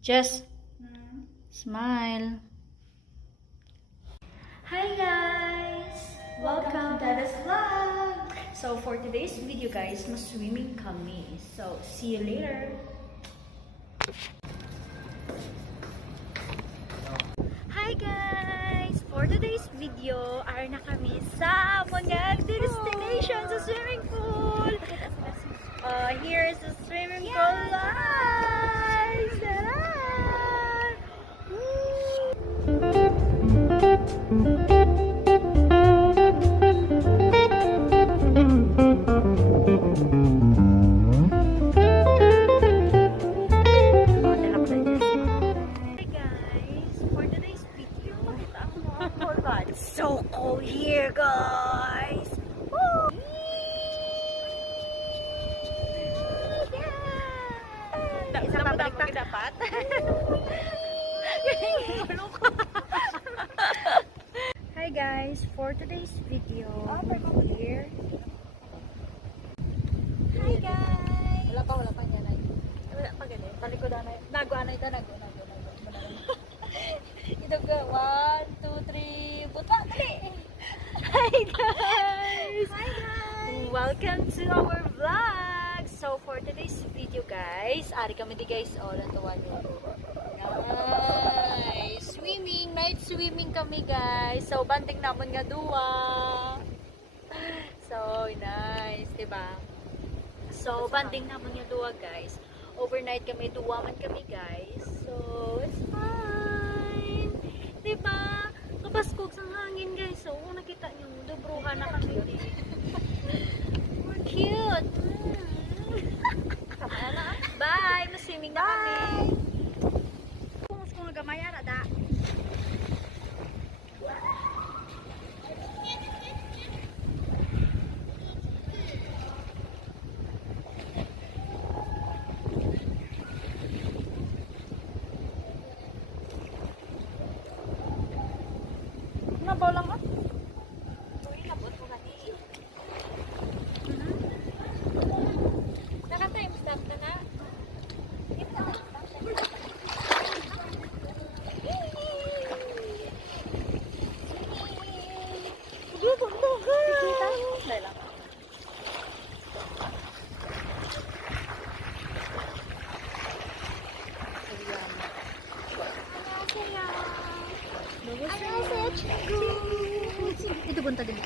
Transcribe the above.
Just smile. Hi guys! Welcome to this vlog! So for today's video guys, mas-swimming kami. So see you later! Hi guys! For today's video, are na kami sa mga destination sa swimming pool! Here is the swimming pool guys! Tara! It's so cold here, guys. Woo! Yeah! Isa ka balik dapat. Hi guys, for today's video, here. Hi guys. Wala pa ganay. Wala pa ganay. Talikodan na. Nago ito. Ito ga 1 2 3 buta dali. Hi guys. Welcome to our vlog. So for today's video guys, ari kami di guys lang tuwan niyo. Nice. Night swimming kami guys. So banding namon nga duwa. So nice, diba? So banding namon nga duwa guys. Overnight kami, duwa man kami guys. So it's fine. Diba? Kapaskog sa hangin guys. So kung nakita nyo, dubruhan na kami. We're cute. Bye! Maswimming na kami. Kung nagamaya na da. Nabaw lang ako. Uy, nabot mo kani. Naka-time stamp na na. Ito punta din.